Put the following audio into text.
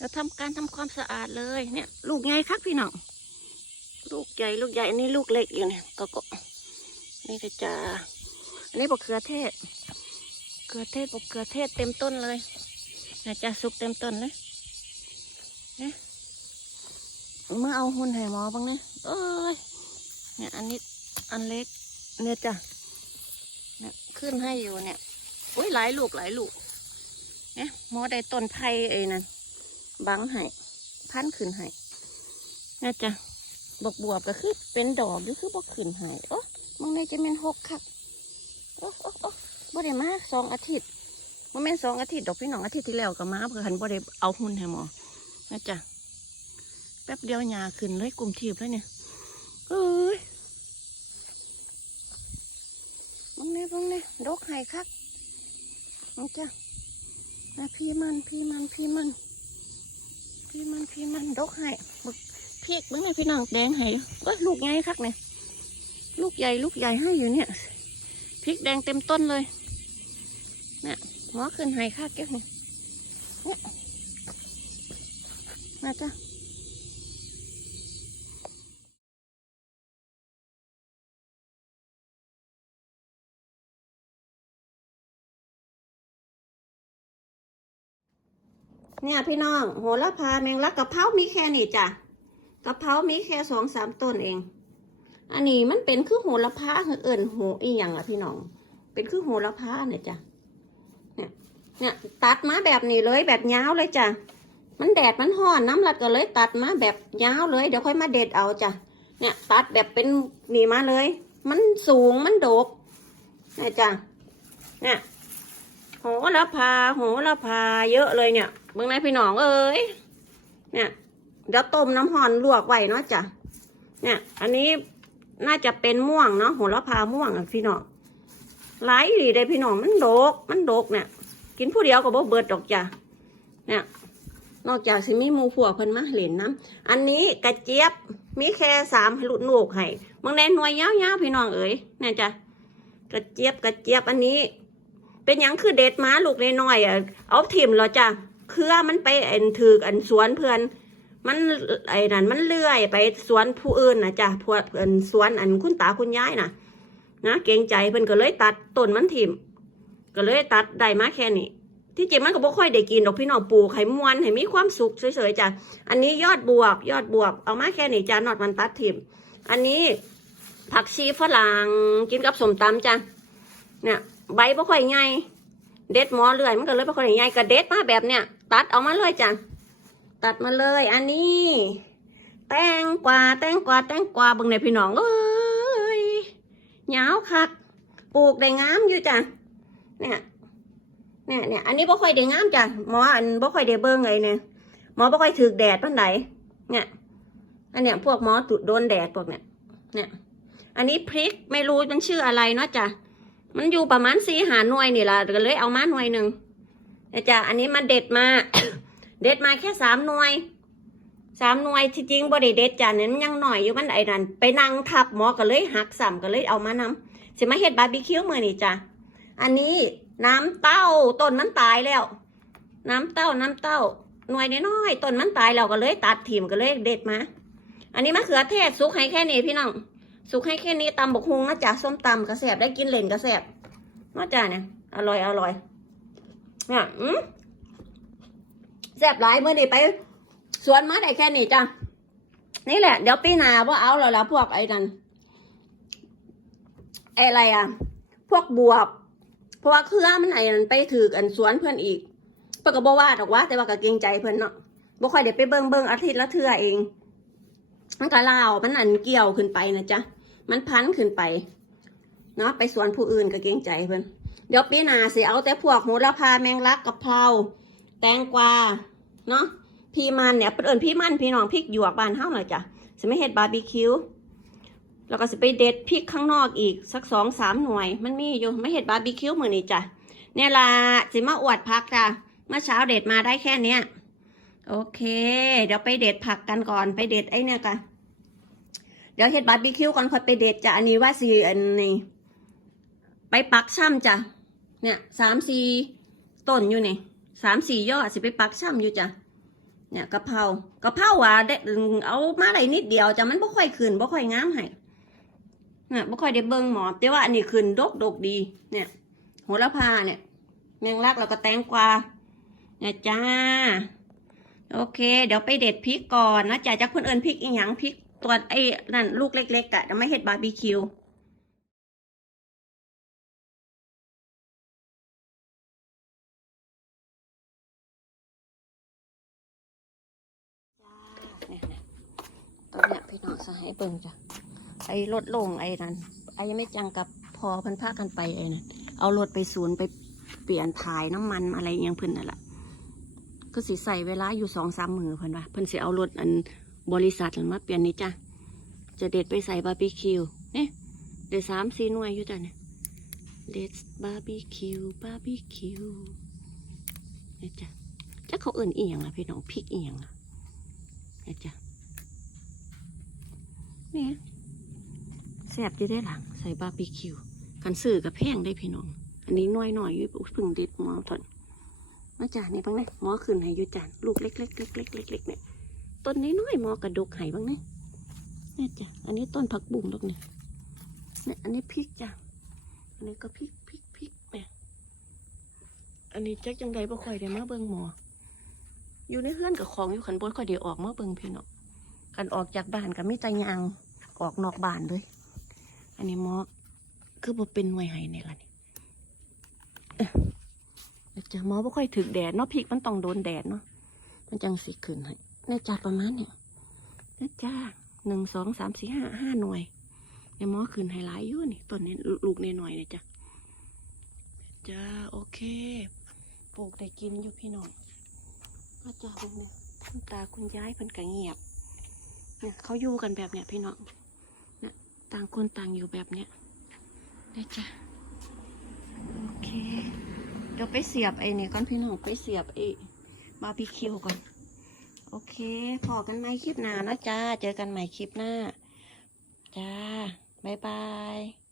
เราทำการทำความสะอาดเลยเนี่ย ลูกใหญ่ครับพี่น้องลูกใหญ่ลูกใหญ่อันนี้ลูกเล็กอยู่เนี่ยก็ก็นี่ก็จะอันนี้บกเขือเทศเขือเทศบกเขือเทศเต็มต้นเลยนะจะสุกเต็มต้นเลยเนี่ยเมื่อเอาหุ่นให้หมอบ้างเนี่ยเอ้ยเนี่ยอันนี้อันเล็กเนี่ยจ้ะเนี่ยขึ้นให้อยู่เนี่ยโอ้ยหลายลูกหลายลูกเนี่ยหมอได้ต้นไผ่ไอ้นั่น บังให้พันขึ้นให้นี่จ้ะบกบวบก็คือเป็นดอกหรือคือบกขึ้นให้โอ้มึงได้จะเป็นหกคักโอ้โอ้โอ้บ่ได้มาสองอาทิตย์มันเป็นสองอาทิตย์ดอกพี่น้องอาทิตย์ที่แล้วก็มาเพื่อหันบ่ได้เอาหุ่นให้หมอนะจ้ะแป๊บเดียวหยาขึ้นเลยกลุ่มทีบเลยเนี่ยเอ้ยมึงเนี่ยมึงเนี่ยดอกไห้คักนะจ้ะนะพี่มันพี่มันพี่มัน พี่มันพี่มันดกให้บึกพริกมึงเนี่ยพี่น้องแดงให้ก็ลูกใหญ่คักเนี่ยลูกใหญ่ลูกใหญ่ให้อยู่เนี่ยพริกแดงเต็มต้นเลยเนี่ยหมอขึ้นไห้คักเก็บเนี่ยเนี่ยมาจ้ะ เนี่ยพี่น้องโหระพาแมงลักกะเพรามีแค่นี้จ้ะกะเพรามีแค่สองสามต้นเอง อันนี้มันเป็นคือโหระพาเอิ่นโหอีหยังอะพี่น้อง เป็นคือโหระพาเนี่ยจ้ะเนี่ยเนี่ยตัดมาแบบนี้เลยแบบยาวเลยจ้ะมันแดดมันห่อนน้ำลัดก็เลยตัดมาแบบยาวเลยเดี๋ยวค่อยมาเด็ดเอาจ้ะเนี่ยตัดแบบเป็นนี่มาเลย มันสูงมันโดกเนี่ยจ้ะเนี่ยโหระพาโหระพาเยอะเลยเนี่ย เบิ่งนายพี่น้องเอ้ยเนี่ยเดี๋ยวต้มน้ำห่อนลวกไว้เนาะจ้ะเนี่ย อันนี้น่าจะเป็นม่วงเนาะโหระพาม่วงอะพี่น้องหลายดีเลยพี่น้องมันโดก มันโดกเนี่ย กินผู้เดียวก็บ่เบิดดอกจ้ะเนี่ยนอกจากสิมีมูผัวเพิ่นมาเล่นน้ำอันนี้กระเจี๊ยบมีแค่สามหลูกลูกให้เบิ่งแน่หน่วยยาวๆพี่น้องเอ้ยเนี่ยจ้ะกระเจี๊ยบกระเจี๊ยบอันนี้ เป็นยังคือเด็ดม้าลูกน้อยๆอะเอาถิ่มเหรอจ้ะ เครือมันไปอ็นถืออันสวนเพื่อน มันไอ้นั่นมันเลื่อย ไปสวนผู้อื่นนะจ้ะพวกเพื่อนสวนอันคุณตาคุณยายนะนะเกรงใจเพิ่นก็เลยตัดต้นมันถิ่มก็เลยตัดได้มาแค่นี้ที่จริงมันก็บ่ค่อยได้กินดอกพี่น้องปลูกให้มวนให้มีความสุขเฉยๆจ้ะอันนี้ยอดบวบยอดบวบเอามาแค่นี้จ้ะนอดมันตัดถิ่มอันนี้ผักชีฝรั่งกินกับสมตำจ้ะเนี่ยใบบ่ค่อยใหญ่ เด็ดหมอเลื่อยมันก็เลยบ่ค่อยใหญ่ก็เด็ดมาแบบเนี้ยตัดเอามาเลยจ้ะตัดมาเลย อันนี้ แตงกวาแตงกวาแตงกวาบิ่งในพี่น้องเอ้ยหยาวคักปลูกได้งามอยู่จ้ะเนี่ยเนี่ยเนี่ยอันนี้บ่ค่อยได้งามจ้ะหมออันบ่ค่อยได้เบิ่งไงเนี่ยหมอบ่ค่อยถึกแดดปานใดเนี่ยอันเนี้ยพวกหมอตุดโดนแดดพวกเนี้ยเนี่ย อันนี้พริกไม่รู้มันชื่ออะไรเนาะจ้ะ มันอยู่ประมาณสี่หาหน่วยนี่ละก็เลยเอามาหน่วยหนึ่งนะจ๊ะอันนี้มันเด็ดมา เด็ดมาแค่สามหน่วยสามหน่วยที่จริงบ่ได้เด็ดจ้ะเนี่ยมันยังหน่อยอยู่มันไอ้นั่นไปนั่งทับหมอก็เลยหักสัมก็เลยเอามานำสิมาเฮ็ดบาร์บีคิวมือนี่จ้ะอันนี้น้ำเต้าต้นมันตายแล้ว น้ำเต้าน้ำเต้า หน่วยน้อยๆต้นมันตายแล้วก็เลยตัดถิ่มก็เลยเด็ดมา อันนี้มะเขือเทศสุกให้แค่นี้พี่น้อง สุกให้แค่นี้ตำบกฮงนะจ๊ะส้มตำกระแสบได้กินเล่นกระแสบนะจ๊ะเนี่ยอร่อยอร่อยเนี่ยอืมแสบหลายเมื่อนี้ไป สวนมาได้แค่นี้จ้ะนี่แหละ เดี๋ยวปีหนาว่าเอาแล้วละพวกไอ้นั่นไอ้อะไรอะ พวกบวบเพราะว่าเครือมันไอ้นั่นไปถืออันสวนเพื่อนอีกเพื่อนก็บอกว่าดอกว่า แต่ว่าก็เกรงใจเพื่อนเนาะบ่ค่อยเดี๋ยวไปเบิ่งเบิ่งอาทิตย์ละเทื่อเองมันก็ลาวมันอันเกี่ยวขึ้นไปนะจ๊ะ มันพันขึ้นไป เนาะไปสวนผู้อื่นก็เกรงใจเพิ่นเดี๋ยวปีหน้าสิเอาแต่พวกโหระพาแมงลักกะเพราแตงกวาเนาะพี่มันเนี่ยเปิ่นพี่มันพี่น้องพริกหยวกบ้านเฮาหน่อยจ้ะสิไม่เฮ็ดบาร์บีคิวแล้วก็สิไปเด็ดพริกข้างนอกอีกสักสองสามหน่วย มันมีอยู่ไม่เฮ็ดบาร์บีคิวมือนี้จ้ะเนี่ยละสิมาอวดผักจ้ะเมื่อเช้าเด็ดมาได้แค่เนี้ยโอเค เดี๋ยวไปเด็ดผักกันก่อนไปเด็ดไอ้เนี่ยกัน ดี๋ยวเฮ็ดบาร์บีคิวก่อนค่อยไปเด็ดจ้ะอันนี้ว่าสิอันนี้ไปปักช่ำจ้ะเนี่ยสามสี่ต้นอยู่นี่สามสี่ยอดสิไปปักช่ำอยู่จ้ะเนี่ยกะเพรากะเพราอะได้เอามาได้นิดเดียวจ้ะมันบ่ค่อยขึ้นบ่ค่อยงามให้เนี่ยบ่ค่อยได้เบิ่งหมอแต่ว่าอันนี้ขึ้นดกดกดี เนี่ยโหระพาเนี่ย แมงลักแล้วก็แตงกวาเนี่ยจ้า โอเค เดี๋ยวไปเด็ดพริกก่อนนะจ๊ะจากคนเอิญพริกอีหยังพริก ตัวไอ้นั่นลูกเล็กๆอะจะไม่เฮ็ดบาร์บีคิวนี่นี่ตอนเนี้ยพี่น้องสหายเบิ่งจ้ะไอ้รถลงไอ้นั่นไอ้ยังไม่จังกับพอพันพากันไปไอ้นั่นเอารถไปศูนย์ไปเปลี่ยนถ่ายน้ำมันอะไรอหยังเพิ่นนั่นแหละก็สิใส่เวลาอยู่สองสามมือเพิ่นว่าเพิ่นสิเอารถอัน บริษัทมาเปลี่ยนนี่จ้ะจะเด็ดไปใส่บาร์บีคิวเนี่ยเด็ดสามสี่หน่วยอยู่จ้ะเนี่ยเด็ดบาร์บีคิวบาร์บีคิวเนี่ยจ้ะจะเขาเอิ่นอีหยังล่ะพี่น้องพริกอีหยังล่ะนะจ๊ะเนี่ยแซ่บจะได้หลังใส่บาร์บีคิวกันซื้อกับแพงได้พี่น้อง อันนี้น้อยหน่อยอยู่อุ๊ยพึ่งเด็ดหมอทนมาจ้ะนี่บ้างเนี่ยหมอขึ้นให้อยู่จานลูกเล็กๆเล็กๆเล็กๆเล็กๆเนี่ย ต้นน้อยๆมอกระดกให้บ้างนี่ยเนี่จ้ะ อันนี้ต้นผักบุ้งดอกเนี่ยเนี่ยอันนี้พริกจ้ะ อันนี้ก็พริกพริกพริกเนี่ยอันนี้แจ็คจังใดบ่ค่อยได้มาเบิ่งหมอ อยู่ในเฮือนกับของอยู่ขันบนก็เดี๋ยวออกมาเบิ่งพี่เนาะกันออกจากบ้านกันไม่ใจยางออกนอกบ้านเลย อันนี้หมอคือบ่เป็นหน่วยไห้เนี่ยล่ะนี่จะหมอบ่ค่อยถึกแดดเนาะพริกมันต้องโดนแดดเนาะมันจังสิขึ้นให้ แน่จ้าประมาณเนี่ยน่จ้าหนึ่งสองสามสี่ห้าห้าหน่วยเดี๋ยมอขึ้นให้หลายอยู่นี่ต้นนี้ลูกในหน่อยเนี่ยจ้ะจ้าโอเคปลูกได้กินอยู่พี่น้องก็จะเบิ่งเนี่ยคุณตาคุณยายเพิ่นก็เงียบเนี่ยเขาอยู่กันแบบเนี้ยพี่น้องเนี่ยต่างคนต่างอยู่แบบเนี้ยนะจ๊ะโอเคเดี๋ยวไปเสียบไอ้นี่ก่อนพี่น้องไปเสียบไอ้บาร์บีคิวก่อน โอเค พอกันใหม่คลิปหน้านะจ้า เจอกันใหม่คลิปหน้า จ้า บ๊ายบาย